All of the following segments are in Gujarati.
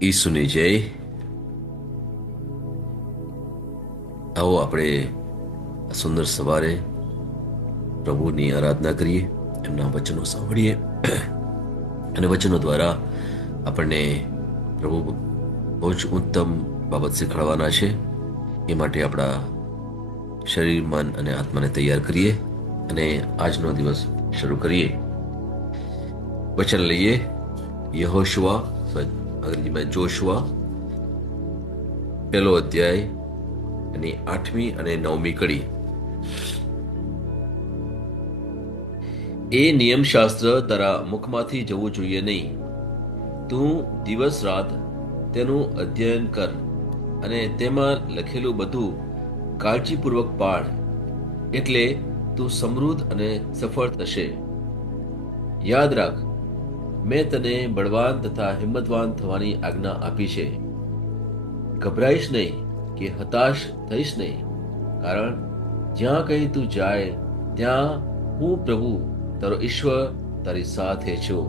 ઈસુની જય. આવો આપણે આ સુંદર સવારે પ્રભુની આરાધના કરીએ, એમના વચનો સાંભળીએ અને વચનો દ્વારા આપણને પ્રભુ બહુ જ ઉત્તમ બાબત શીખવાડવાના છે. એ માટે આપણા શરીર, મન અને આત્માને તૈયાર કરીએ અને આજનો દિવસ શરૂ કરીએ. વચન લઈએ યહોશુઆ, અંગ્રેજીમાં જોશુઆ, 1 અધ્યાય એની 8મી અને 9મી કડી. એ નિયમશાસ્ત્ર તારા મુખમાંથી જવું જોઈએ નહીં. તું દિવસ રાત તેનું અધ્યયન કર અને તેમાં લખેલું બધું કાળજીપૂર્વક પાળ, એટલે તું સમૃદ્ધ અને સફળ થશે. યાદ રાખ, મેં તને બળવાન તથા હિંમતવાન થવાની આજ્ઞા આપી છે. ગભરાઈશ નહીં કે હતાશ થઈશ નહીં, કારણ જ્યાં કંઈ તું જાય ત્યાં હું પ્રભુ તારો ઈશ્વર તારી સાથે છું.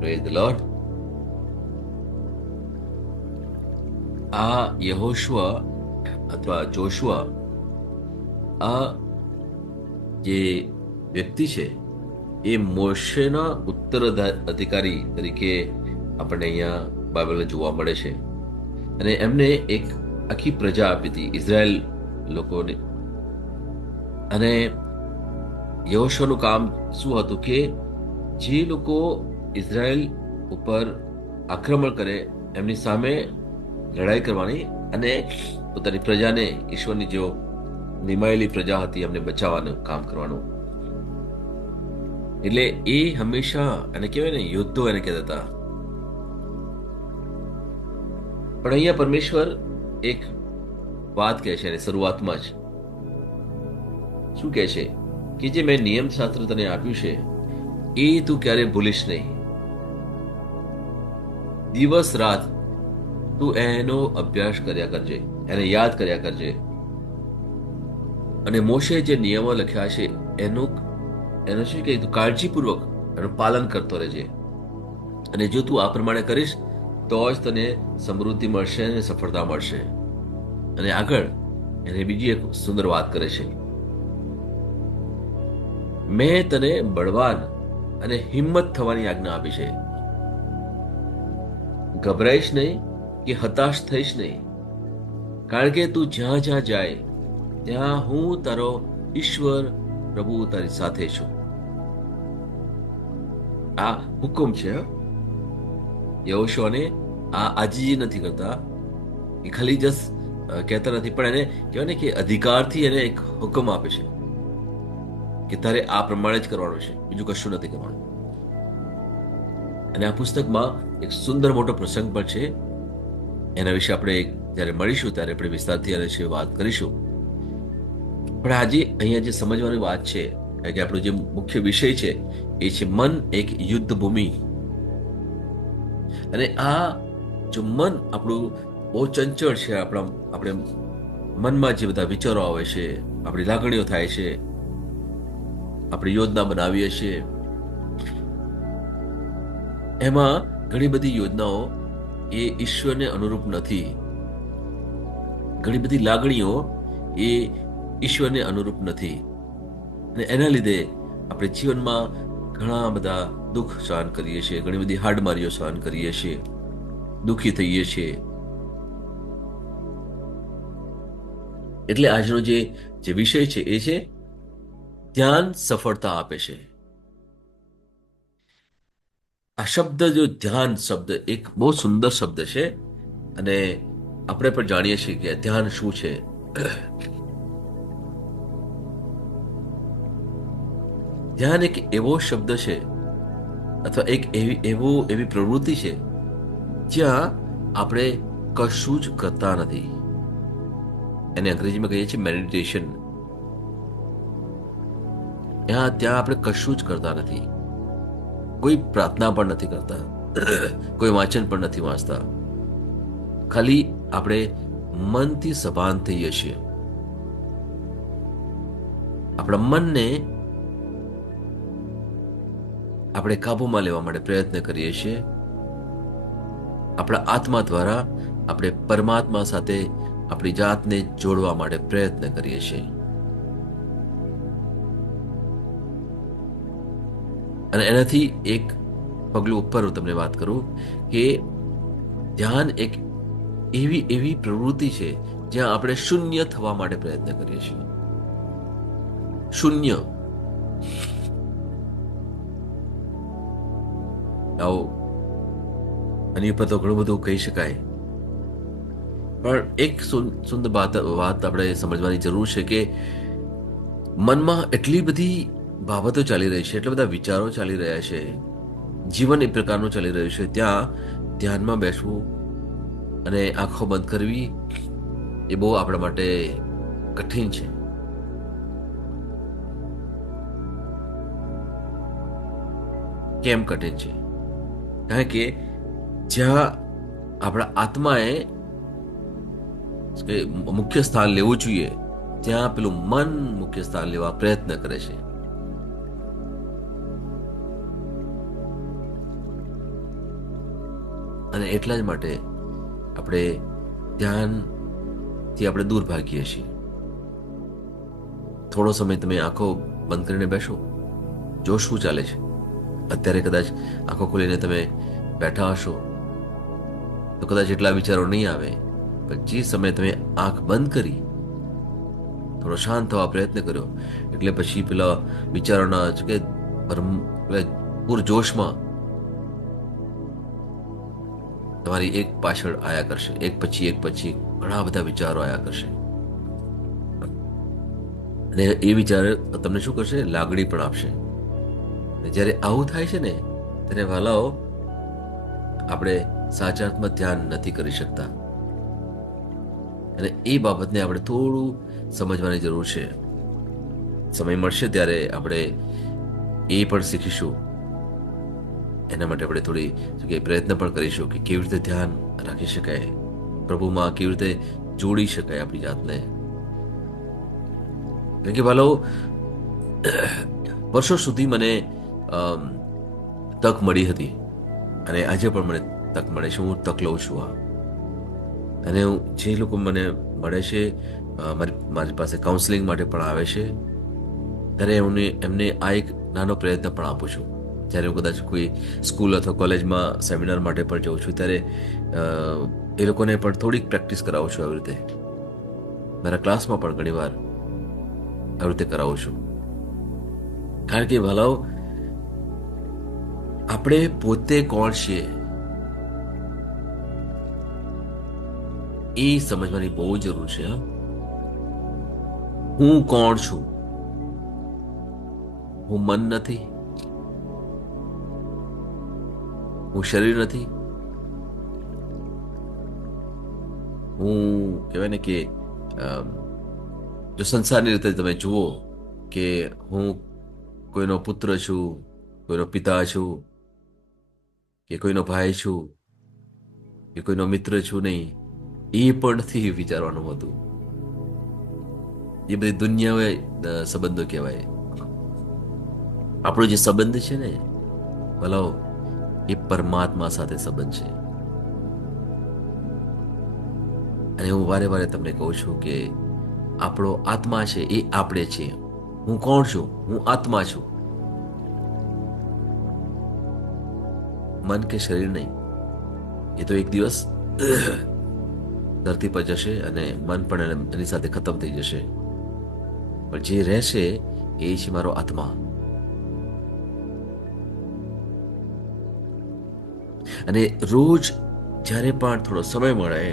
Praise the lord. આ યહોશુઆ અથવા જોશુઆ, આ જે વ્યક્તિ છે એ મોશેના ઉત્તરાધિકારી તરીકે આપણને અહીંયા બાઇબલમાં જોવા મળે છે. અને એમને એક આખી પ્રજા આપી હતી ઇઝરાયલ લોકોને. અને યહોશુઆનું કામ શું હતું કે જે લોકો ઇઝરાયલ ઉપર આક્રમણ કરે એમની સામે લડાઈ કરવાની અને પોતાની પ્રજાને, ઈશ્વરની જેઓ નિમાયેલી પ્રજા હતી, એમને બચાવવાનું કામ કરવાનું. એટલે એ હંમેશા એને કહેવાય ને, યુદ્ધો એને કહેતા હતા. પણ અહીંયા પરમેશ્વર એક વાત કહે છે, અને શરૂઆતમાં જ શું કહે છે કે જે મેં નિયમ શાસ્ત્ર તને આપ્યું છે એ તું ક્યારે ભૂલીશ નહીં. દિવસ રાત તું એનો અભ્યાસ કર્યા કરજે, એને યાદ કર્યા કરજે. અને મોશે જે નિયમો લખ્યા છે એનું શું કહે, તું કાળજીપૂર્વક એનું પાલન કરતો રહેજે. અને જો તું આ પ્રમાણે કરીશ તો જ તને સમૃદ્ધિ મળશે અને સફળતા મળશે. અને આગળ એને બીજી એક સુંદર વાત કરે છે, મેં તને બળવાન અને હિંમત થવાની આજ્ઞા આપી છે. ગભરાઈશ નહીં કે હતાશ થઈશ નહીં, કારણ કે તું જ્યાં જ્યાં જાય ત્યાં હું તારો ઈશ્વર પ્રભુ તારી સાથે છું. આ હુકમ છે. યહોશુઆને આ આજીજી નથી કરતા, એ ખાલી જસ્ટ કહેતા નથી, પણ એને કહેવાય ને કે અધિકારથી એને એક હુકમ આપે છે કે તારે આ પ્રમાણે જ કરવાનું છે, બીજું કશું નથી કરવાનું. અને આ પુસ્તકમાં એક સુંદર મોટો પ્રસંગ પણ છે. એના વિશે આપણે જ્યારે મળીશું ત્યારે આપણે વિસ્તારથી એના વિશે વાત કરીશું. પણ આજે અહીંયા જે સમજવાની વાત છે કે આપણો જે મુખ્ય વિષય છે એ છે મન એક યુદ્ધ ભૂમિ. અને આ જો મન આપણું બહુ ચંચળ છે, આપણે મનમાં જે બધા વિચારો આવે છે, આપણી લાગણીઓ થાય છે, આપણે યોજના બનાવીએ છીએ, એમાં ઘણી બધી યોજનાઓ એ ઈશ્વરને અનુરૂપ નથી. ઘણી બધી લાગણીઓ એ ઈશ્વરને અનુરૂપ નથી. અને એના લીધે આપણે જીવનમાં ઘણા બધા દુઃખ સહન કરીએ છીએ, ઘણી બધી હાડમારીઓ સહન કરીએ છીએ, દુઃખી થઈએ છીએ. એટલે આજનો જે વિષય છે એ છે ધ્યાન સફળતા આપે છે. આ શબ્દ, જો ધ્યાન શબ્દ એક બહુ સુંદર શબ્દ છે. અને આપણે પણ જાણીએ છીએ કે ધ્યાન શું છે. ધ્યાન એક એવો શબ્દ છે અથવા એક એવી પ્રવૃત્તિ છે જ્યાં આપણે કશું જ કરતા નથી. એને અંગ્રેજીમાં કહીએ છીએ મેડિટેશન. ત્યાં આપણે કશું જ કરતા નથી, કોઈ પ્રાર્થના પણ નથી કરતા, કોઈ વાંચન પણ નથી વાંચતા. ખાલી આપણે મનથી સભાન થઈએ છીએ. આપણા મનને આપણે કાબૂમાં લેવા માટે પ્રયત્ન કરીએ છીએ આપણા આત્મા દ્વારા આપણે પરમાત્મા સાથે આપણી જાતને જોડવા માટે પ્રયત્ન કરીએ છીએ. અને એનાથી એક પગલું ઉપર હું તમને વાત કરું કે ધ્યાન એક એવી એવી પ્રવૃત્તિ છે જ્યાં આપણે શૂન્ય થવા માટે પ્રયત્ન કરીએ છીએ. શૂન્ય. આવો આની ઉપર તો ઘણું બધું કહી શકાય, પણ એક સુંદર વાત આપણે સમજવાની જરૂર છે કે મનમાં એટલી બધી બાબતો ચાલી રહી છે, એટલા બધા વિચારો ચાલી રહ્યા છે, જીવન એ પ્રકારનું ચાલી રહ્યું છે, ત્યાં ધ્યાનમાં બેસવું અને આંખો બંધ કરવી એ બહુ આપણા માટે કઠિન છે. કેમ કઠિન છે? કારણ કે જ્યાં આપણા આત્માએ મુખ્ય સ્થાન લેવું જોઈએ ત્યાં પેલું મન મુખ્ય સ્થાન લેવા પ્રયત્ન કરે છે. અને એટલા જ માટે આપણે ધ્યાનથી આપણે દૂર ભાગીએ છીએ. થોડો સમય તમે આંખો બંધ કરીને બેસો, જો શું ચાલે છે. અત્યારે કદાચ આંખો ખોલીને તમે બેઠા હશો તો કદાચ એટલા વિચારો નહીં આવે, પણ જે સમયે તમે આંખ બંધ કરી થોડો શાંત થવા પ્રયત્ન કર્યો એટલે પછી પેલા વિચારોના કે પૂરજોશમાં તમારી એક પાછળ આયા કરશે, એક પછી ઘણા બધા વિચારો આયા કરશે. અને એ વિચાર તમને શું કરશે? લાગણી પણ આપશે. જ્યારે આવું થાય છે ને ત્યારે વાલાઓ આપણે સાચા અર્થમાં ધ્યાન નથી કરી શકતા. અને એ બાબતને આપણે થોડું સમજવાની જરૂર છે. સમય મળશે ત્યારે આપણે એ પણ શીખીશું. એના માટે આપણે થોડી પ્રયત્ન પણ કરીશું કે કેવી રીતે ધ્યાન રાખી શકાય, પ્રભુમાં કેવી રીતે જોડી શકાય આપણી જાતને. કારણ કે વાલો વર્ષો સુધી મને તક મળી હતી અને આજે પણ મને તક મળે છે. હું તક લઉં છું અને જે લોકો મને મળે છે મારી પાસે કાઉન્સેલિંગ માટે પણ આવે છે ત્યારે એમને આ એક નાનો પ્રયત્ન પણ આપું છું. જ્યારે હું કદાચ કોઈ સ્કૂલ અથવા કોલેજમાં સેમિનાર માટે પણ જાઉં છું ત્યારે એ લોકોને પણ થોડીક પ્રેક્ટિસ કરાવું છું. આવી રીતે મારા ક્લાસમાં પણ ઘણીવાર આવી રીતે કરાવું છું. કારણ કે ભલાઓ આપણે પોતે કોણ છીએ એ સમજવાની બહુ જરૂર છે. હું કોણ છું? હું મન નથી, હું શરીર નથી, હું કહેવાય ને કે જો સંસારની રીતે તમે જુઓ કે હું કોઈનો પુત્ર છું, કોઈનો પિતા છું, કે કોઈનો ભાઈ છું, કે કોઈનો મિત્ર છું, નહીં. એ પણ નથી વિચારવાનું હોતું. એ બધી દુનિયા સંબંધો કહેવાય. આપણો જે સંબંધ છે ને ભલાઓ એ પરમાત્મા સાથે સંબંધ છે. અને હું વારે વારે તમને કહું છું કે આપણો આત્મા છે એ આપણે છીએ. હું કોણ છું? હું આત્મા છું, મન કે શરીર નહીં. એ તો એક દિવસ ધરતી પર જશે અને મન પણ એની સાથે ખતમ થઈ જશે. પણ જે રહેશે એ છે મારો આત્મા. અને રોજ જ્યારે પણ થોડો સમય મળે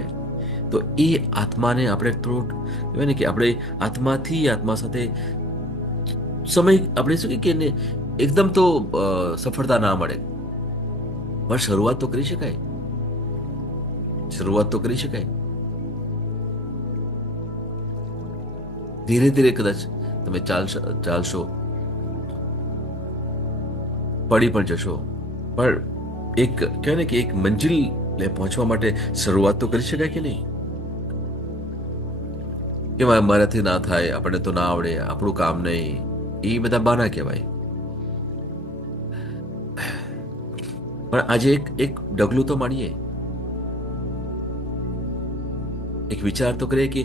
તો એ આત્માને આપણે થોડું કહેવાય ને કે આપણે આત્માથી આત્મા સાથે સમય આપણે શું કે એકદમ તો સફળતા ના મળે, પણ શરૂઆત તો કરી શકાય. ધીરે ધીરે કદાચ તમે ચાલશો, પડી પણ જશો, પણ એક કહેવાય ને કે એક મંજિલ પહોંચવા માટે શરૂઆત તો કરી શકાય કે નહીં? કે મારાથી ના થાય, આપણે તો ના આવડે, આપણું કામ નહીં, એ બધા બાના કહેવાય. પણ આજે એક ડગલું તો માંડીએ. એક વિચાર તો કરીએ કે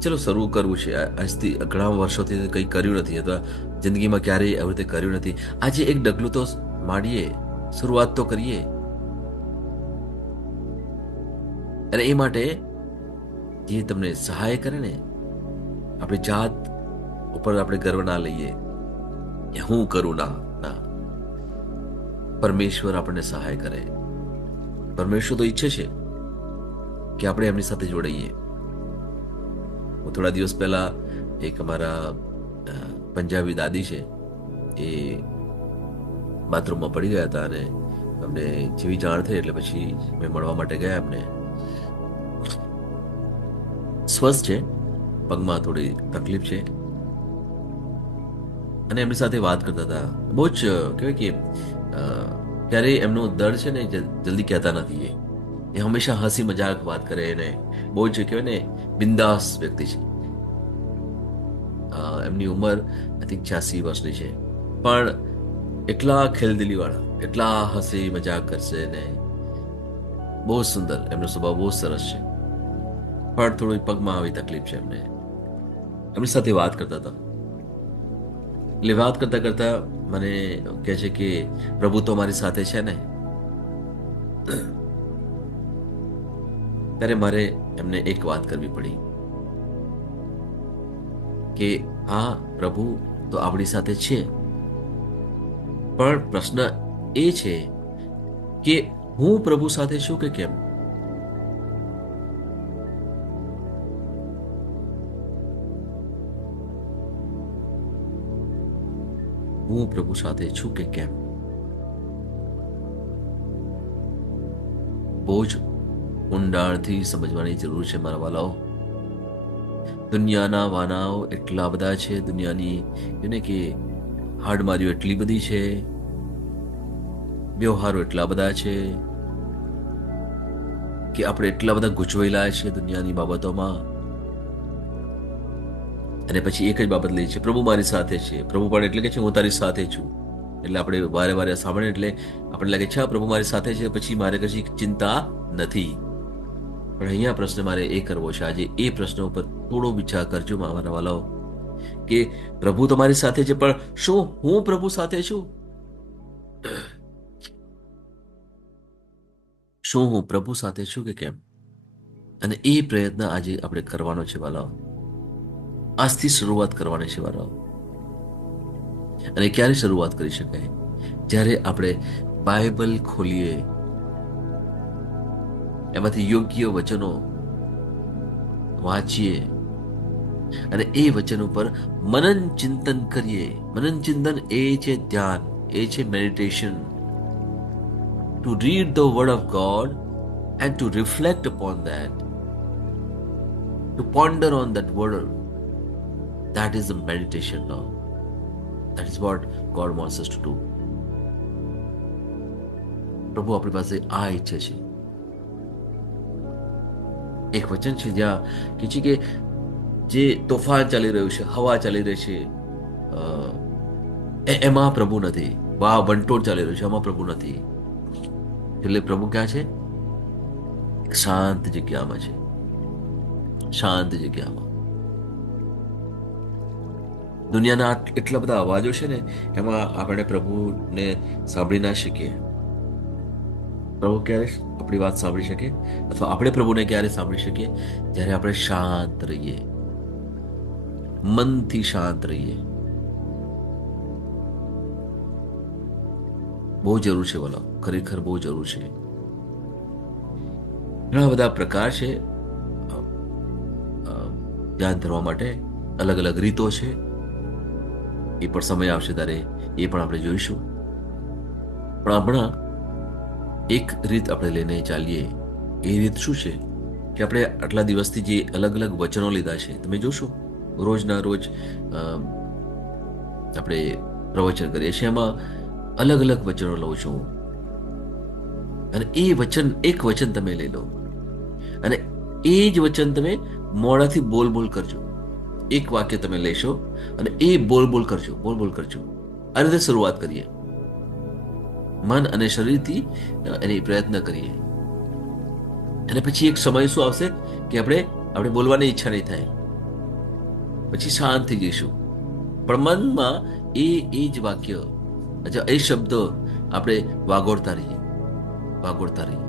ચલો શરૂ કરવું છે, આજથી ઘણા વર્ષોથી કંઈ કર્યું નથી અથવા જિંદગીમાં ક્યારેય આવી રીતે કર્યું નથી. આજે એક ડગલું તો માંડીએ, શરૂઆત તો કરીએ. અને એ માટે જે તમને સહાય કરે ને, આપણી જાત ઉપર આપણે ગર્વ ના લઈએ કે હું કરું, ના ના, પરમેશ્વર આપણને સહાય કરે. પરમેશ્વર તો ઈચ્છે છે કે આપણે એમની સાથે જોડાઈએ. હું થોડા દિવસ પહેલા એક અમારા પંજાબી દાદી છે, એ બાથરૂમમાં પડી ગયા હતા અને અમને જેવી જાણ થઈ એટલે પછી મેં મળવા માટે ગયા. એમને સ્વસ્થ છે, પગમાં થોડી તકલીફ છે, અને એમની સાથે વાત કરતા હતા. બહુ જ કહેવાય કે ક્યારેય એમનું દર્દ છે ને જલ્દી કહેતા નથી. એ હંમેશા હસી મજાક વાત કરે ને બહુ જ કહેવાય ને બિંદાસ વ્યક્તિ છે. એમની ઉંમર આઈ થિંક 86 વર્ષની છે, પણ એટલા ખેલદિલી વાળા, એટલા હસી મજાક કરશે ને બહુ સુંદર. એમનો સ્વભાવ બહુ સરસ છે, પણ થોડી પગમાં આવી તકલીફ છે એમને. એમની સાથે વાત કરતા હતા, એટલે વાત કરતા કરતા મને કહે છે કે પ્રભુ તો મારી સાથે છે ને. ત્યારે મારે એમને એક વાત કરવી પડી કે હા, પ્રભુ તો આપણી સાથે છે, પણ પ્રશ્ન એ છે કે હું પ્રભુ સાથે છું કે કેમ. હું પ્રભુ સાથે છું કે કેમ. બહુ જ ઊંડાણથી સમજવાની જરૂર છે મારા વાલાઓ. દુનિયાના વાનાઓ એટલા બધા છે, દુનિયાની એને કે હાડમારીઓ એટલી બધી છે, વ્યવહારો એટલા બધા છે કે આપણે એટલા બધા ગૂંચવાયેલા છે દુનિયાની બાબતોમાં. અને પછી એક જ બાબત લઈએ છે, પ્રભુ મારી સાથે છે. પ્રભુ પણ એટલે કે છે હું તારી સાથે છું. એટલે આપણે વારે વારે સાંભળીએ એટલે આપણે લાગે છે પ્રભુ મારી સાથે છે, પછી મારે કશી ચિંતા નથી. પણ અહીંયા પ્રશ્ન મારે એ કરવો છે આજે, એ પ્રશ્ન ઉપર થોડો વિચાર કરજો મારા વાલાઓ, કે પ્રભુ તમારી સાથે છે, પણ શું હું પ્રભુ સાથે છું? શું હું પ્રભુ સાથે છું કે કેમ? અને એ પ્રયત્ન આજે આપણે કરવાનો છે વાલાઓ. આજથી શરૂઆત કરવાની છે વાલાઓ. અને ક્યારે શરૂઆત કરી શકાય? જ્યારે આપણે બાઇબલ ખોલીએ, એમાંથી યોગ્ય વચનો વાંચીએ અને એ વચન ઉપર મનન ચિંતન કરીએ. મનન ચિંતન એ છે ધ્યાન, એ છે meditation. To read the word of God and to reflect upon that, to ponder on that word, that is the meditation now. That is what God wants us to do. પ્રભુ આપણી પાસે આ ઈચ્છે છે. એક વચન છે જ્યાં કે છે કે જે તોફાન ચાલી રહ્યું છે, હવા ચાલી રહી છે, એમાં પ્રભુ નથી. વંટોળ ચાલી રહ્યું છે, એમાં પ્રભુ નથી. એટલે પ્રભુ ક્યાં છે? એક શાંત જગ્યામાં છે, શાંત જગ્યામાં. દુનિયાના એટલા બધા અવાજો છે ને, એમાં આપણે પ્રભુને સાંભળી ના શકીએ. પ્રભુ ક્યારે આપણી વાત સાંભળી શકે, અથવા આપણે પ્રભુને ક્યારે સાંભળી શકીએ? જ્યારે આપણે શાંત રહીએ, મનથી શાંત રહીએ. બહુ જરૂર છે બોલો, ખરેખર બહુ જરૂર છે. ઘણા બધા પ્રકાર છે ધ્યાન ધરવા માટે, અલગ અલગ રીતો છે. એ પણ સમય આવશે ત્યારે એ પણ આપણે જોઈશું. પણ હમણાં એક રીત આપણે લઈને ચાલીએ. એ રીત શું છે કે આપણે આટલા દિવસથી જે અલગ અલગ વચનો લીધા છે, તમે જોશો રોજના રોજ આપણે પ્રવચન કરીએ છીએ, એમાં અલગ અલગ વચનો લઉં છું. અને એ વચન, એક વચન તમે લઈ લો અને એ જ વચન તમે મોઢાથી બોલ બોલ કરજો. એક વાક્ય તમે લેશો અને એ બોલ બોલ કરજો, બોલ બોલ કરજો. આ રીતે શરૂઆત કરીએ, મન અને શરીરથી એની પ્રયત્ન કરીએ. અને પછી એક સમય શું આવશે કે આપણે આપણે બોલવાની ઈચ્છા નહીં થાય, પછી શાંત થઈ જઈશું. પણ મનમાં એ જ વાક્ય, અચ્છા એ શબ્દો આપણે વાગોળતા રહીએ, વાગોળતા રહીએ.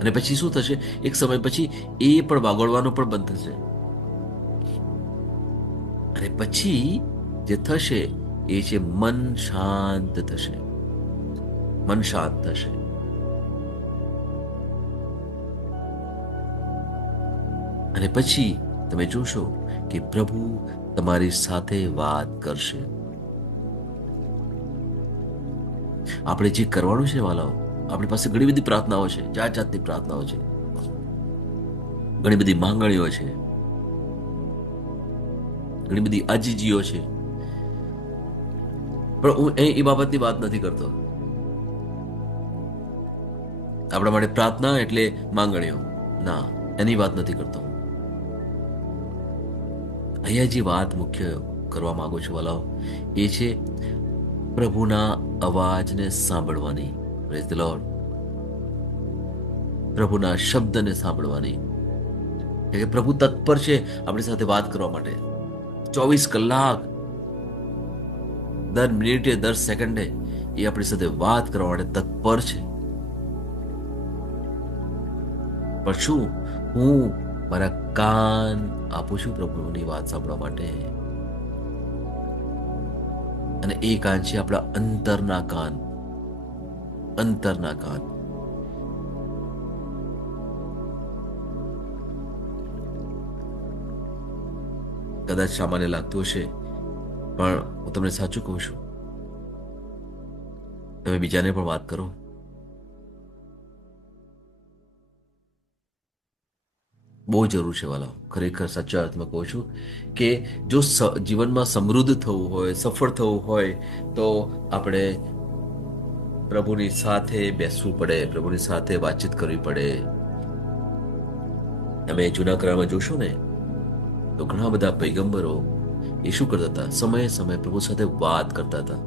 અને પછી શું થશે, એક સમય પછી એ પણ વાગોળવાનું પણ બંધ થશે. અને પછી જે થશે એ છે મન શાંત થશે, મન શાંત થશે. અને પછી તમે જોશો કે પ્રભુ તમારી સાથે વાત કરશે. આપણે જે કરવાનું છે વાલાઓ, આપણી પાસે ઘણી બધી પ્રાર્થનાઓ છે, જાત જાતની પ્રાર્થનાઓ છે, ઘણી બધી માંગણીઓ છે, ઘણી બધી આજીજીઓ છે. પણ હું એ બાબતની વાત નથી કરતો. આપણા માટે પ્રાર્થના એટલે માંગણીઓ, ના, એની વાત નથી કરતો. અહીંયા જે વાત મુખ્ય કરવા માંગુ છું વાલાઓ, એ છે પ્રભુના અવાજને સાંભળવાની. Praise the lord. પ્રભુના શબ્દને સાંભળવાની. કે પ્રભુ તત્પર છે આપણી સાથે વાત કરવા માટે. 24 કલાક, દર મિનિટે, દર સેકન્ડે એ આપણી સાથે વાત કરવા માટે તત્પર છે. પણ શું હું મારા કાન આપું છું પ્રભુની વાત સાંભળવા માટે? અને એ કાન છે આપણા અંતરના કાન, અંતરના કાન. કદાચ સામાન્ય લાગતું હશે, પણ હું તમને સાચું કહું છું, તમે બીજાને પણ વાત કરો. બહુ જરૂર છે વાલા, ખરેખર સાચા અર્થમાં કહું છું કે જો જીવનમાં સમૃદ્ધ થવું હોય, સફળ થવું હોય, તો આપણે પ્રભુની સાથે બેસવું પડે, પ્રભુની સાથે વાતચીત કરવી પડે. તમે જૂના કરારમાં જોશો ને, તો ઘણા બધા પૈગંબરો એ શું કરતા હતા, સમયે સમયે પ્રભુ સાથે વાત કરતા હતા.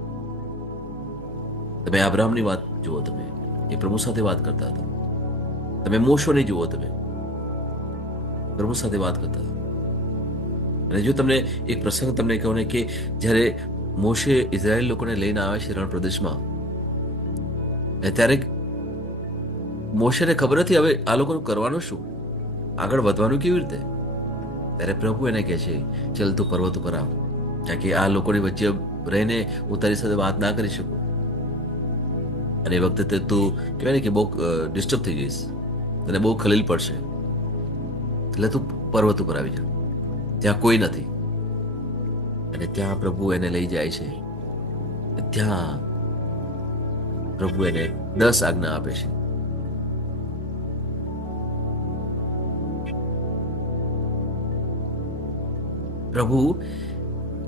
તમે અબ્રાહમની વાત જુઓ, તમે એ પ્રભુ સાથે વાત કરતા હતા. તમે મોશોને જુઓ, તમે પ્રભુ સાથે વાત કરતા હતા. અને જો તમને એક પ્રસંગ તમને કહું ને, કે જ્યારે મોશે ઇઝરાયેલ લોકોને લઈને આવે છે રણ પ્રદેશમાં, ત્યારે મોશેને ખબર નથી હવે આ લોકોનું કરવાનું શું, આગળ વધવાનું કેવી રીતે. ત્યારે પ્રભુ એને કહે છે, ચલ તું પર્વત ઉપર આવ, કારણ કે આ લોકોની વચ્ચે રહીને હું તારી સાથે વાત ના કરી શકું. અને એ વખતે તું કહેવાય ને કે બહુ ડિસ્ટર્બ થઈ જઈશ, તને બહુ ખલીલ પડશે, એટલે તું પર્વત ઉપર આવી જા, ત્યાં કોઈ નથી. અને ત્યાં પ્રભુ એને લઈ જાય છે. ત્યાં પ્રભુ એને 10 આજ્ઞા આપે છે. પ્રભુ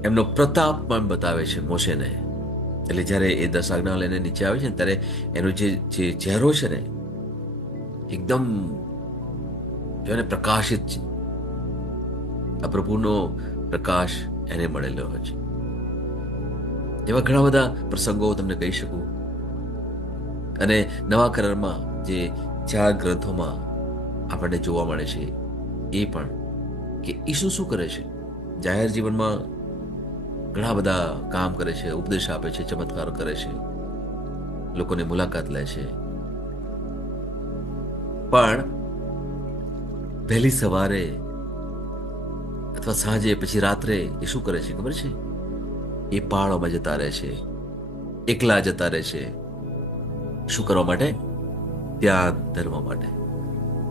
એમનો પ્રતાપ પણ બતાવે છે મોશેને. એટલે જ્યારે એ 10 આજ્ઞા લઈને નીચે આવે છે ને, ત્યારે એનો જે ચહેરો છે ને, એકદમ જેને પ્રકાશિત છે. આ પ્રભુનો પ્રકાશ એને મળેલો હોય છે. એવા ઘણા બધા પ્રસંગો તમને કહી શકું. અને નવા કરારમાં જે 4 ગ્રંથોમાં આપણને જોવા મળે છે, એ પણ કે ઈસુ શું કરે છે. જાહેર જીવનમાં ઘણા બધા કામ કરે છે, ઉપદેશ આપે છે, ચમત્કાર કરે છે, લોકોની મુલાકાત લે છે. પણ વહેલી સવારે અથવા સાંજે, પછી રાત્રે એ શું કરે છે ખબર છે? એ પહાડોમાં જતા રહે છે, એકલા જતા રહે છે. શું કરવા માટે? ધ્યાન ધરવા માટે,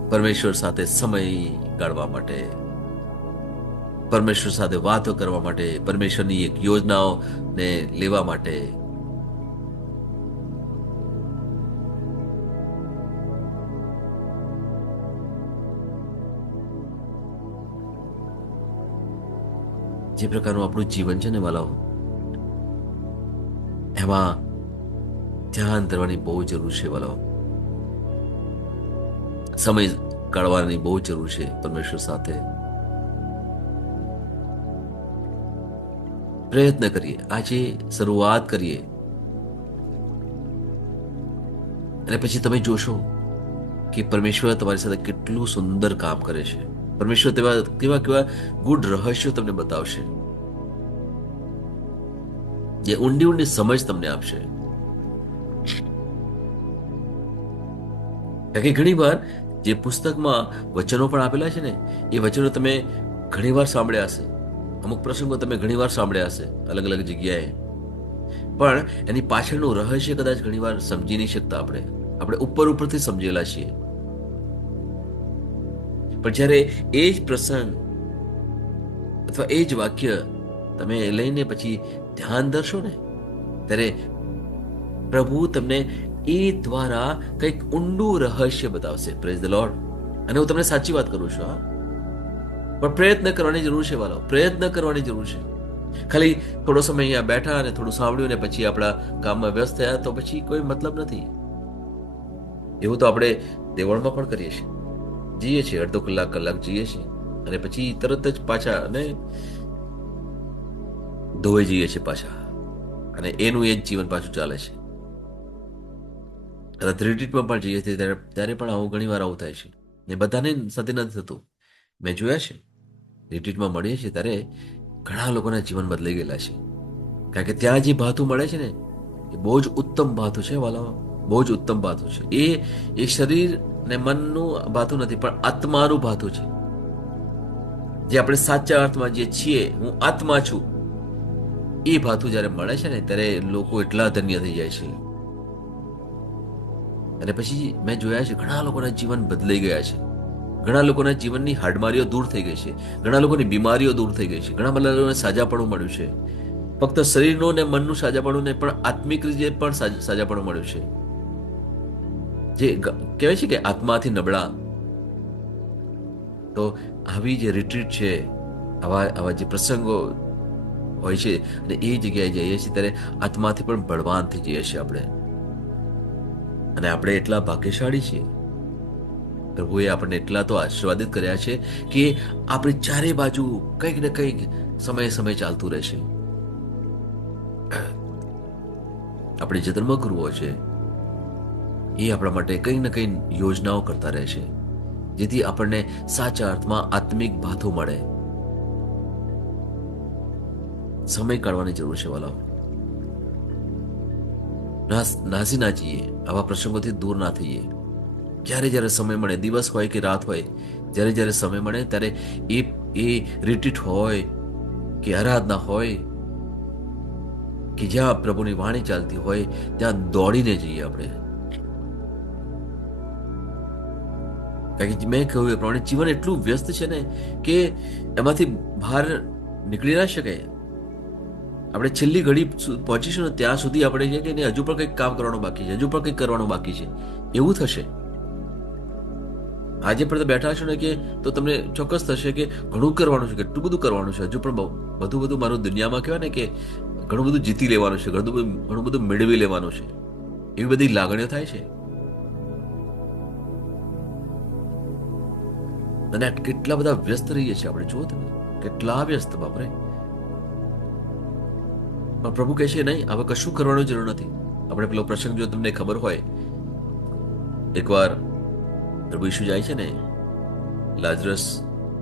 પરમેશ્વર સાથે સમય ગાળવા માટે, પરમેશ્વર સાથે વાતો કરવા માટે, પરમેશ્વરની એક યોજનાઓને લેવા માટે. જે પ્રકારનું આપણું જીવન છે ને વાલાઓ, એમાં ધ્યાન ધરવાની બહુ જરૂર છે વાલાઓ. સમય કાઢવાની બહુ જરૂર છે પરમેશ્વર સાથે. પ્રયત્ન કરીએ, આજે શરૂઆત કરીએ, અને પછી તમે જોશો કે પરમેશ્વર તમારી સાથે કેટલું સુંદર કામ કરે છે. પરમેશ્વર તેવા કેવા કેવા ગુડ રહસ્યો તમને બતાવશે, જે ઊંડી ઊંડી સમજ તમને આપશે. કારણ કે ઘણી વાર જે પુસ્તકમાં વચનો પણ આપેલા છે ને, એ વચનો તમે ઘણી વાર સાંભળ્યા હશે, અમુક પ્રસંગો તમે ઘણી વાર સાંભળ્યા હશે અલગ અલગ જગ્યાએ, પણ એની પાછળનું રહસ્ય કદાચ ઘણી વાર સમજી નહીં શકતા. આપણે ઉપર ઉપરથી સમજેલા છીએ, પણ જ્યારે એ જ પ્રસંગ અથવા એ જ વાક્ય તમે લઈને પછી ધ્યાન ધરશો ને, ત્યારે પ્રભુ તમને એ દ્વારા કંઈક ઊંડું રહસ્ય બતાવશે. Praise the lord. અને હું તમને સાચી વાત કરું છું, હા, પણ પ્રયત્ન કરવાની જરૂર છે વાલો, પ્રયત્ન કરવાની જરૂર છે. ખાલી થોડો સમય અહીંયા બેઠા અને થોડું સાંભળ્યું ને પછી આપણા કામમાં વ્યસ્ત થયા તો પછી કોઈ મતલબ નથી. એવું તો આપણે દેવળમાં પણ કરીએ છીએ, જઈએ છીએ, અડધો કલાક જઈએ છીએ અને પછી તરત જ પાછા અને ધોવાઈ જઈએ છીએ પાછા, અને એનું એ જ જીવન પાછું ચાલે છે. રિટ્રીટમાં પણ જઈએ છીએ ત્યારે પણ આવું ઘણી વાર આવું થાય છે, ને બધાને સાથે નથી થતું. મેં જોયા છે, રિટ્રીટમાં મળીએ છીએ ત્યારે ઘણા લોકોના જીવન બદલાઈ ગયેલા છે. કારણ કે ત્યાં જે ભાથું મળે છે ને, એ બહુ જ ઉત્તમ ભાથું છે વાલા, બહુ જ ઉત્તમ ભાથું છે. એ શરીર ને મનનું ભાથું નથી, પણ આત્માનું ભાથું છે. જે આપણે સાચા અર્થમાં જે છીએ, હું આત્મા છું, એ ભાથું જ્યારે મળે છે ને ત્યારે લોકો એટલા ધન્ય થઈ જાય છે. અને પછી મેં જોયા છે ઘણા લોકોના જીવન બદલાઈ ગયા છે, ઘણા લોકોના જીવનની હાડમારીઓ દૂર થઈ ગઈ છે, ઘણા લોકોની બીમારીઓ દૂર થઈ ગઈ છે, ઘણા બધા લોકોને સાજાપણું મળ્યું છે. ફક્ત શરીરનું ને મનનું સાજાપણું નહીં, પણ આત્મિક રીતે પણ સાજાપણું મળ્યું છે. જે કહેવાય છે કે આત્માથી નબળા, તો આવી જે રિટ્રીટ છે, આવા જે પ્રસંગો હોય છે અને એ જગ્યાએ જઈએ છીએ ત્યારે આત્માથી પણ બળવાન થઈ જઈએ છીએ આપણે. અને આપણે એટલા ભાગ્યશાળી છીએ, પ્રભુએ આપણને એટલા તો આશીર્વાદિત કર્યા છે કે આપણી ચારે બાજુ કંઈક ને કંઈક સમય ચાલતું રહેશે. આપણે જે ધર્મગુરુઓ છે એ આપણા માટે કંઈક ને કંઈક યોજનાઓ કરતા રહે છે, જેથી આપણને સાચા અર્થમાં આત્મિક ભાથું મળે. સમય કાઢવાની જરૂર છે વાલાઓ. નાસી ના જઈએ, આવા પ્રસંગોથી દૂર ના થઈએ. જ્યારે સમય મળે, દિવસ હોય કે રાત હોય, જ્યારે સમય મળે ત્યારે એ રિટ્રીટ હોય કે આરાધના હોય કે જ્યાં પ્રભુની વાણી ચાલતી હોય, ત્યાં દોડીને જઈએ આપણે. કારણ કે મેં કહ્યું એ પ્રમાણે જીવન એટલું વ્યસ્ત છે ને કે એમાંથી બહાર નીકળી ના શકાય. આપણે છેલ્લી ઘડી પહોંચીશું ને ત્યાં સુધી આપણે છે કે હજુ પણ કંઈક કામ કરવાનું બાકી છે, હજુ પણ કંઈક કરવાનું બાકી છે, એવું થશે. આજે પણ બેઠા છો ને કે તો તમને ચોક્કસ થશે કે ઘણું કરવાનું છે, કેટલું બધું કરવાનું છે, હજુ પણ બધું મારું દુનિયામાં કહેવાય ને કે ઘણું બધું જીતી લેવાનું છે, ઘણું બધું મેળવી લેવાનું છે, એવી બધી લાગણીઓ થાય છે. અને કેટલા બધા વ્યસ્ત રહીએ છીએ આપણે, જુઓ તમે કેટલા વ્યસ્ત, બાપરે. પણ પ્રભુ કહે છે નહીં, હવે કશું કરવાની જરૂર નથી. આપણે પેલો પ્રસંગ જો તમને ખબર હોય, એકવાર પ્રભુ ઈસુ જાય છે ને લાજરસ,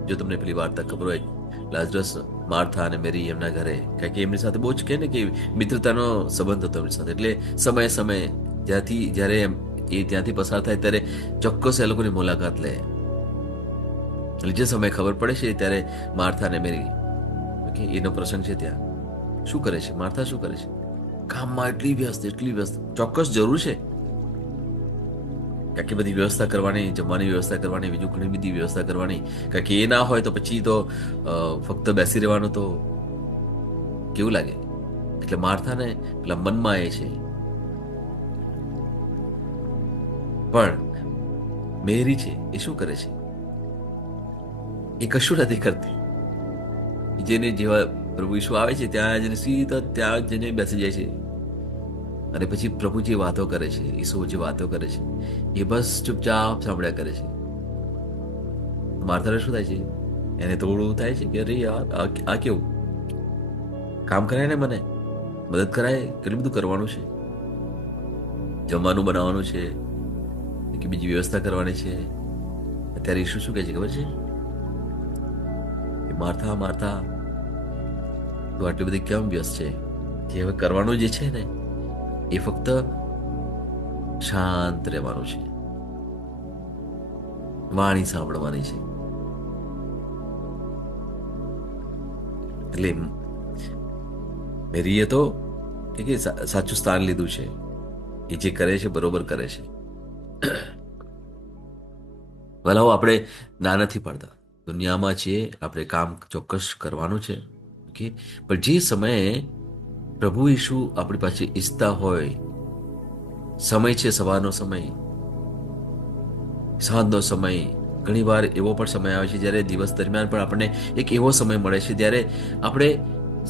જો તમને પેલી વાર્તા ખબર હોય, લાજરસ, માર્થા અને મેરી એમના ઘરે, કારણ કે એમની સાથે બહુ જ કહે ને કે મિત્રતાનો સંબંધ હતો એમની સાથે, એટલે સમયે જ્યારે એ ત્યાંથી પસાર થાય ત્યારે ચોક્કસ એ લોકોની મુલાકાત લે. એટલે જે સમય ખબર પડે છે ત્યારે માર્થા અને મેરી, ઓકે, એનો પ્રસંગ છે. ત્યાં શું કરે છે માર્થા? શું કરે છે? કામમાં એટલી વ્યસ્ત, ચોક્કસ જરૂર છે કારણ કે બધી વ્યવસ્થા કરવાની, જમવાની વ્યવસ્થા કરવાની, બીજું ઘણી બધી વ્યવસ્થા કરવાની. કારણ કે એ ના હોય તો પછી તો ફક્ત બેસી રહેવાનું તો કેવું લાગે. એટલે માર્થાને પેલા મનમાં એ છે, પણ મેરી છે એ શું કરે છે? એ કશું નથી કરતી. જેને જેવા પ્રભુ ઈસુ આવે છે ત્યાં જઈને સીધા ત્યાં જઈને બેસી જાય છે, અને પછી પ્રભુ જે વાતો કરે છે, ઈસુ જે વાતો કરે છે, એ બસ ચૂપચાપ સાંભળ્યા કરે છે. માર્થાને શું થાય છે? એને થોડું થાય છે કે અરે યાર, આ કેવું કામ કરાય ને, મને મદદ કરાય, કેટલું બધું કરવાનું છે, જમવાનું બનાવવાનું છે કે બીજી વ્યવસ્થા કરવાની છે. અત્યારે ઈસુ શું કહે છે ખબર છે? માર્થા માર્થા, તું આટલી બધી કેમ વ્યસ્ત છે? જે હવે કરવાનું જે છે ને એ ફક્ત શાંત રહેવાનું છે, વાણી સાંભળવાની છે. એટલે મેરીએ તો કે સાચું સ્થાન લીધું છે. એ જે કરે છે બરોબર કરે છે. ભલાઓ આપણે ના નથી પાડતા, દુનિયામાં છીએ, આપણે કામ ચોક્કસ કરવાનું છે. ઓકે, પણ જે સમયે પ્રભુ ઈસુ આપણી પાસે ઈચ્છતા હોય, સમય છે સવારનો સમય, સાંજનો સમય, ઘણી વાર એવો પણ સમય આવે છે જ્યારે દિવસ દરમિયાન પણ આપણને એક એવો સમય મળે છે જ્યારે આપણે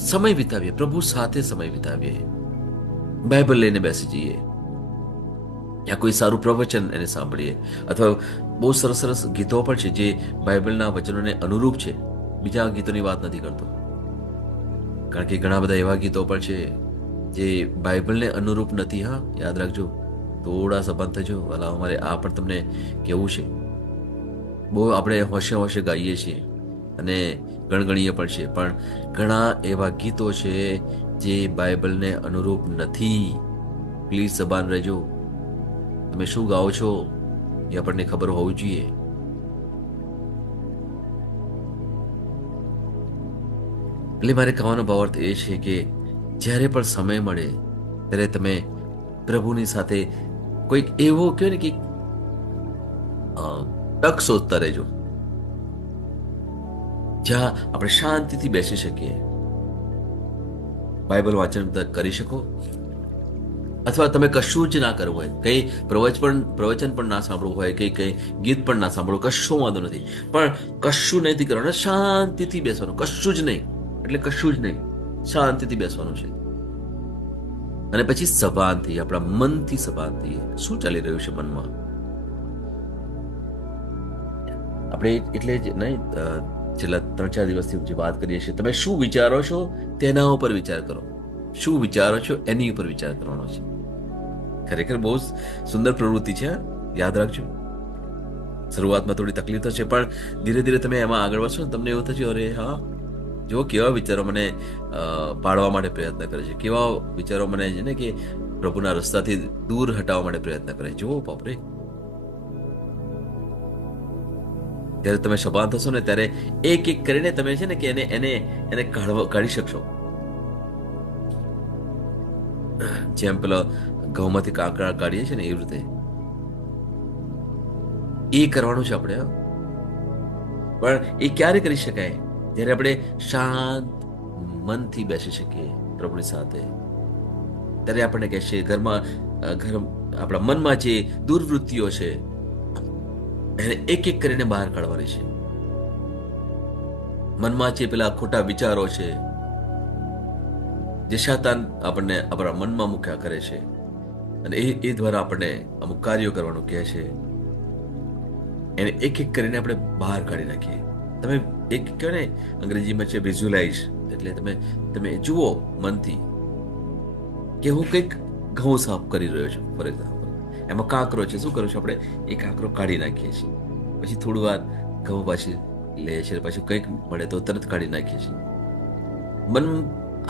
સમય વિતાવીએ, પ્રભુ સાથે સમય વિતાવીએ, બાઇબલ લઈને બેસી જઈએ, યા કોઈ સારું પ્રવચન એને સાંભળીએ, અથવા બહુ સરસ સરસ ગીતો પણ છે જે બાઇબલના વચનોને અનુરૂપ છે. બીજા ગીતોની વાત નથી કરતો, કારણ કે ઘણા બધા એવા ગીતો પણ છે જે બાઇબલને અનુરૂપ નથી. હા, યાદ રાખજો, થોડા સભાન થજો વાલા. અમારે આ પણ તમને કેવું છે, બહુ આપણે હોશે હોશે ગાઈએ છીએ અને ગણગણીએ પણ છે, પણ ઘણા એવા ગીતો છે જે બાઇબલને અનુરૂપ નથી. પ્લીઝ સભાન રહેજો. તમે શું ગાઓ છો એ આપણને ખબર હોવી જોઈએ. એટલે મારે કહેવાનો ભાવાર્થ એ છે કે જ્યારે પણ સમય મળે ત્યારે તમે પ્રભુની સાથે કોઈક એવો કહે ને કે તક શોધતા રહેજો જ્યાં આપણે શાંતિથી બેસી શકીએ, બાઇબલ વાંચન કરી શકો, અથવા તમે કશું જ ના કરવું હોય, કઈ પ્રવચન પણ ના સાંભળવું હોય, કઈ ગીત પણ ના સાંભળવું, કશો વાંધો નથી, પણ કશું નથી કરવાનું, શાંતિથી બેસવાનું, કશું જ નહીં, એટલે કશું જ નહીં, શાંતિથી બેસવાનું છે. અને પછી સભાન થઈ, આપણા મનથી સભાન થઈએ, શું ચાલી રહ્યું છે મનમાં. આપણે એટલે જ નહીં છેલ્લા 3-4 દિવસથી જે વાત કરીએ છીએ, તમે શું વિચારો છો તેના ઉપર વિચાર કરો, શું વિચારો છો એની ઉપર વિચાર કરવાનો છે. ખરેખર બહુ સુંદર પ્રવૃત્તિ છે, યાદ રાખજો. શરૂઆતમાં થોડી તકલીફ થશે, પણ ધીરે ધીરે તમે એમાં આગળ વધશો ને તમને એવું થશે, અરે હા, જો કેવા વિચારો મને પાડવા માટે પ્રયત્ન કરે છે, કેવા વિચારો મને છે ને કે પ્રભુના રસ્તાથી દૂર હટાવવા માટે પ્રયત્ન કરે. જુઓ બાપરે, જ્યારે તમે સભાન થશો ને ત્યારે એક એક કરીને તમે છે ને કે એને કાઢી શકશો. જેમ પેલો ઘઉંમાંથી કાંકરા કાઢીએ છીએ ને એવી રીતે એ કરવાનું છે આપણે. પણ એ ક્યારે કરી શકાય? જ્યારે આપણે શાંત મનથી બેસી શકીએ પ્રભુની સાથે. ત્યારે આપણને કહેશે ઘરમાં આપણા મનમાં જે દુર્વૃત્તિઓ છે એને એક એક કરીને બહાર કાઢવાની છે. મનમાં જે પેલા ખોટા વિચારો છે જે શાતાન આપણને આપણા મનમાં મૂક્યા કરે છે અને એ દ્વારા આપણને અમુક કાર્યો કરવાનું કહે છે, એને એક એક કરીને આપણે બહાર કાઢી નાખીએ. તમે એક કહો ને અંગ્રેજીમાં છે વિઝ્યુલાઇઝ, એટલે તમે જુઓ મનથી કે હું કંઈક ઘઉં સાફ કરી રહ્યો છું, ફોર એક્ઝામ્પલ એમાં કાંકરો છે, શું કરું છું આપણે એ કાંકરો કાઢી નાખીએ છીએ, પછી થોડી વાર ઘઉં પાછી લે છે, પછી કંઈક મળે તો તરત કાઢી નાખીએ છીએ. મન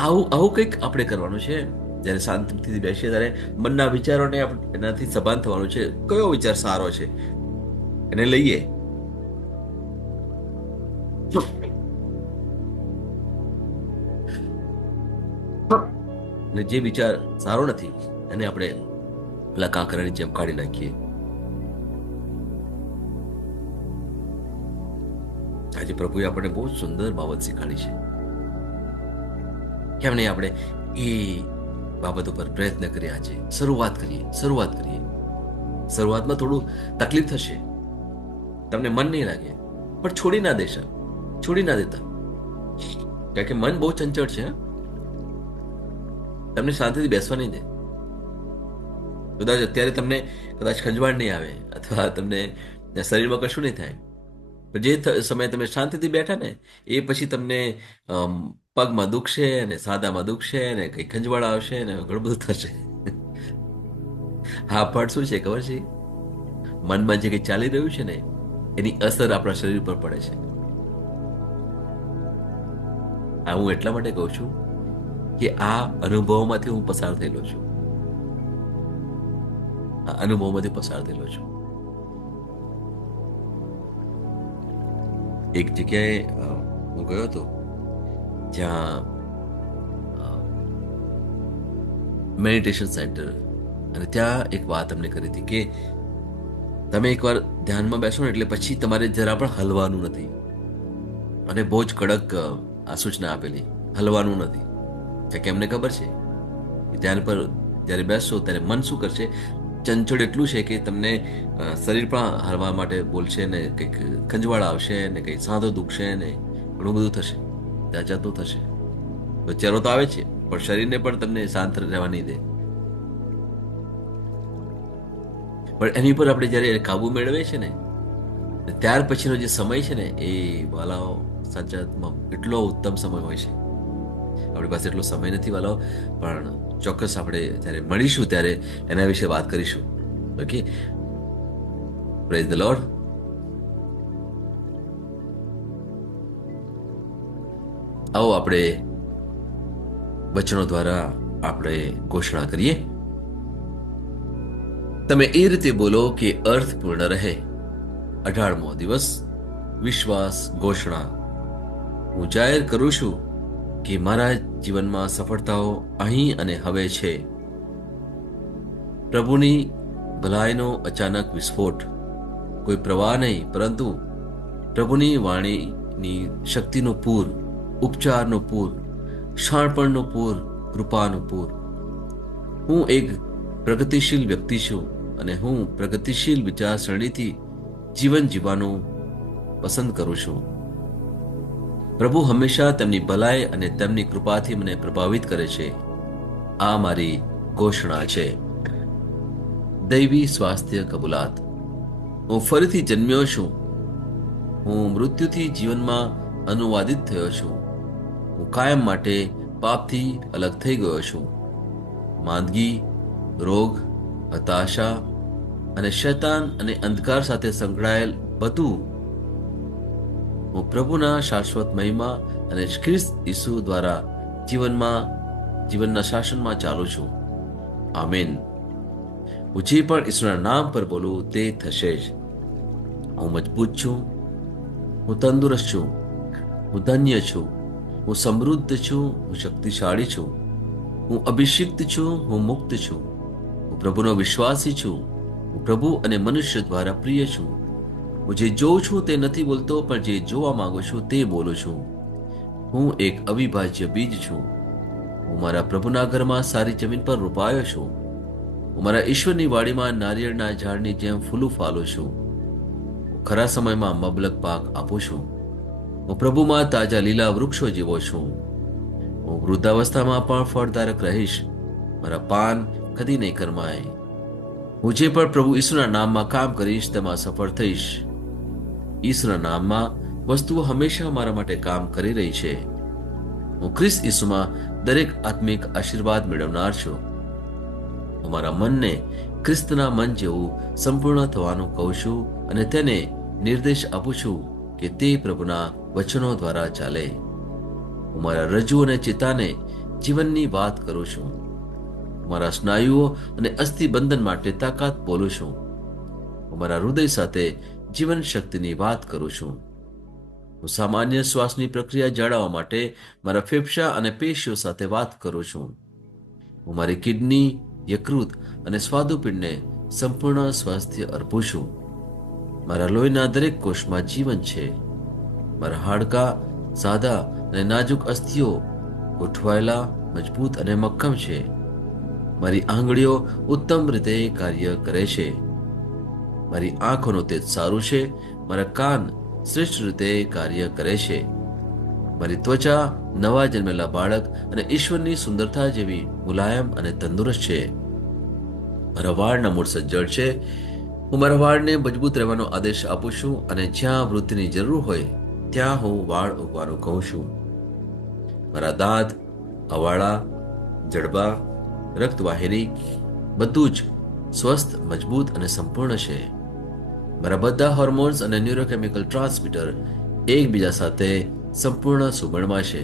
આવું કંઈક આપણે કરવાનું છે. જ્યારે શાંતિથી બેસીએ ત્યારે મનના વિચારોને એનાથી સભાન થવાનું છે. કયો વિચાર સારો છે એને લઈએ, અને જે વિચાર સારો નથી એને આપણે પેલા કાંકરાની જેમ કાઢી નાખીએ. આજે પ્રભુએ આપણને બહુ સુંદર બાબત શીખવાડી છે. કેમ નહીં આપણે એ બાબત ઉપર પ્રયત્ન કરીએ, આજે શરૂઆત કરીએ. શરૂઆતમાં થોડું તકલીફ થશે, તમને મન નહીં લાગે, પણ છોડી ના દેતા, કારણ કે મન બહુ ચંચળ છે. તમને શાંતિથી બેસવા નહીં દે. કદાચ અત્યારે તમને ખંજવાળ નહીં આવે અથવા તમને શરીરમાં કશું નહીં થાય, પણ જે સમયે તમે શાંતિથી બેઠા ને એ પછી તમને પગમાં દુખશે અને સાદામાં દુખશે અને કઈ ખંજવાળ આવશે ને ઘણું બધું થશે. હા, પણ શું છે ખબર છે? મનમાં જે કંઈ ચાલી રહ્યું છે ને એની અસર આપણા શરીર પર પડે છે. આ હું એટલા માટે કહું છું કે આ અનુભવમાંથી હું પસાર થયેલો છું. આ અનુભવમાંથી પસાર થયેલો છું. એક જગ્યાએ હું ગયો હતો જ્યાં મેડિટેશન સેન્ટર, અને ત્યાં એક વાત અમને કરી હતી કે તમે એકવાર ધ્યાનમાં બેસો ને એટલે પછી તમારે જરા પણ હલવાનું નથી. અને બહુ જ કડક આ સૂચના આપેલી, હલવાનું નથી. કે એમને ખબર છે કે ધ્યાન પર જ્યારે બેસશો ત્યારે મન શું કરશે, ચંચળ એટલું છે કે તમને શરીર પણ હલવા માટે બોલશે ને, કંઈક ખંજવાળ આવશે ને, કંઈક સાંધો દુખશે ને, ઘણું બધું થશે, જાતું થશે. તો ચહેરો તો આવે છે પણ શરીરને પણ તમને શાંત રહેવા નહીં દે. પણ એની પર આપણે જ્યારે કાબુ મેળવે છે ને, ત્યાર પછીનો જે સમય છે ને એ વાલાઓ સાચામાં એટલો ઉત્તમ સમય હોય છે. આપણી પાસે એટલો સમય નથી વાલાઓ, પણ ચોક્કસ આપણે જ્યારે મળીશું ત્યારે એના વિશે વાત કરીશું. Okay, praise the lord. આવો આપણે વચનો દ્વારા આપણે ઘોષણા કરીએ. તમે એ રીતે બોલો કે અર્થપૂર્ણ રહે. 18મો દિવસ, વિશ્વાસ ઘોષણા. હું જાહેર કરું છું કે મારા જીવનમાં સફળતાઓ અહીં અને હવે છે. પ્રભુની ભલાઈનો અચાનક વિસ્ફોટ, કોઈ પ્રવાહ નહીં પરંતુ પ્રભુની વાણીની શક્તિનું પૂર, ઉપચારનું પૂર, શાણપણનું પૂર, કૃપાનું પૂર. હું એક પ્રગતિશીલ વ્યક્તિ છું અને હું પ્રગતિશીલ વિચારસરણીથી જીવન જીવવાનું પસંદ કરું છું. પ્રભુ હંમેશા તેમની ભલાઈ અને તેમની કૃપાથી મને પ્રભાવિત કરે છે. આ મારી ઘોષણા છે. દૈવી સ્વાસ્થ્ય કબૂલાત. હું ફરીથી જન્મ્યો છું. હું મૃત્યુથી જીવનમાં અનુવાદિત થયો છું. હું કાયમ માટે પાપથી અલગ થઈ ગયો છું. માંદગી, રોગ, હતાશા અને શૈતાન અને અંધકાર સાથે સંકળાયેલ બધું હું પ્રભુના શાશ્વત મહિમા અને ખ્રિસ્ત ઈસુ દ્વારા જીવનના શાસનમાં ચાલુ છું. આમીન. હું જે પણ ઈશ્વરના નામ પર બોલું તે થશે જ. હું મજબૂત છું, હું તંદુરસ્ત છું, હું ધન્ય છું, હું સમૃદ્ધ છું, હું શક્તિશાળી છું, હું અભિષિક્ત છું, હું મુક્ત છું, હું પ્રભુનો વિશ્વાસી છું, હું પ્રભુ અને મનુષ્ય દ્વારા પ્રિય છું. હું જે જોઉં છું તે નથી બોલતો, પણ જે જોવા માંગુ છું તે બોલું છું. હું એક અવિભાજ્ય બીજ છું. હું મારા પ્રભુના ઘરમાં સારી જમીન પર રોપાયો છું. હું મારા ઈશ્વરની વાડીમાં નારિયેળના ઝાડની જેમ ફૂલું ફાલું છું. હું ખરા સમયમાં મબલક પાક આપું છું. હું પ્રભુમાં તાજા લીલા વૃક્ષો જેવો છું. હું વૃદ્ધાવસ્થામાં પણ ફળદાયક રહીશ. મારા પાન કદી નહીં કરમાય. હું જે પણ પ્રભુ ઈસુના નામમાં કામ કરીશ તેમાં સફળ થઈશ. ઈસુના નામમાં વસ્તુઓ હંમેશા મારા માટે કામ કરી રહી છે. હું ખ્રિસ્ત ઈસુમાં દરેક આત્મિક આશીર્વાદ મેળવનાર છું. હું મારા મનને ખ્રિસ્તના મન જેવું સંપૂર્ણ થવાનું કહું છું અને તેને નિર્દેશ આપું છું કે તે પ્રભુના વચનો દ્વારા ચાલે. હું મારા રજ્જુ અને ચિત્તાને જીવનની વાત કરું છું. મારા સ્નાયુઓ અને અસ્થિબંધન માટે તાકાત બોલું છું. હું મારા હૃદય સાથે જીવન શક્તિની વાત કરું છું. હું સામાન્ય શ્વાસની પ્રક્રિયા જાળવવા માટે મારા ફેફસા અને પેશીઓ સાથે વાત કરું છું. હું મારી કિડની, યકૃત અને સ્વાદુપિંડને સંપૂર્ણ સ્વાસ્થ્ય અર્પું છું. મારા લોહીના દરેક કોષમાં જીવન છે. મારા હાડકાં સાદા અને નાજુક અસ્થિઓ ગોઠવાયેલા, મજબૂત અને મક્કમ છે. મારી આંગળીઓ ઉત્તમ રીતે કાર્ય કરે છે. મારી આંખોનું તેજ સારું છે. મારા કાન શ્રેષ્ઠ રીતે કાર્ય કરે છે. મારી ત્વચા નવા જન્મેલા બાળક અને ઈશ્વરની સુંદરતા જેવી મુલાયમ અને તંદુરસ્ત છે. મારા વાળના મૂળ સજ્જડ છે. હું મારા વાળને મજબૂત રહેવાનો આદેશ આપું છું અને જ્યાં વૃદ્ધિની જરૂર હોય ત્યાં હું વાળ ઉગવાનું કહું છું. મારા દાંત, અવાળા, જડબા, રક્તવાહિની બધું જ સ્વસ્થ, મજબૂત અને સંપૂર્ણ છે. મારા બધા હોર્મોન્સ અને ન્યુરોકેમિકલ ટ્રાન્સમીટર એકબીજા સાથે સંપૂર્ણ સુમેળમાં છે.